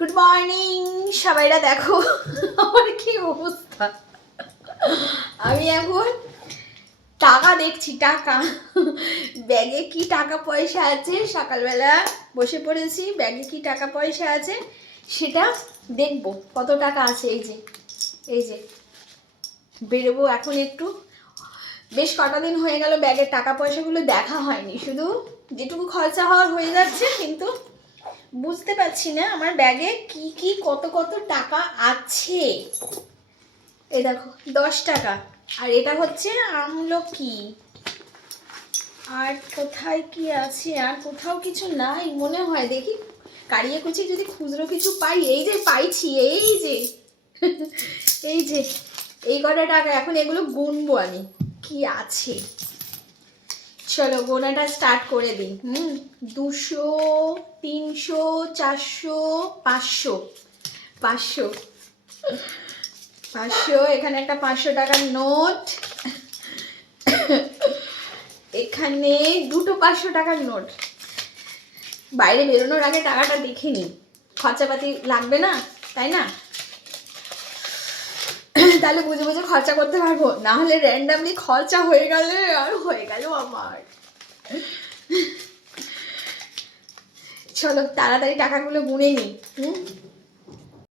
Good morning সবাইরা। দেখো আমার কি অবস্থা। আমি এখন টাকা দেখছি, টাকা ব্যাগে কি টাকা পয়সা আছে। সকালবেলা বসে পড়েছি, ব্যাগে কি টাকা পয়সা আছে সেটা দেখবো, কত টাকা আছে। এই যে বেরোবো এখন একটু। বেশ কটা দিন হয়ে গেল ব্যাগের টাকা পয়সাগুলো দেখা হয়নি, শুধু যেটুকু খরচা হওয়ার হয়ে যাচ্ছে, কিন্তু বুঝতে পারছি না আমার ব্যাগে কি কি কত কত টাকা আছে। এই দেখো 10 টাকা, আর এটা হচ্ছে আমলকি। আর কোথায় কি আছে? আর কোথাও কিছু নাই মনে হয়। দেখি কাড়িয়ে কুচিয়ে যদি খুচরো কিছু পাই। এই যে পাইছি, এই যে এই কটা টাকা। এখন এগুলো গুনবো আমি কি আছে। চলো গোনাটা স্টার্ট করে দিই। 200, 300, 400, 500, 500, 500। এখানে একটা 500 টাকার নোট, এখানে দুটো 500 টাকার নোট। বাইরে বেরোনোর আগে টাকাটা দেখে নিই, খরচাপাতি লাগবে না, তাই না? তাহলে বুঝে বুঝে খরচা করতে পারবো, না হলে র্যান্ডামলি খরচা হয়ে গেলে আর হয়ে গেল আমার। চলো তাড়াতাড়ি টাকাগুলো গুনে নিই।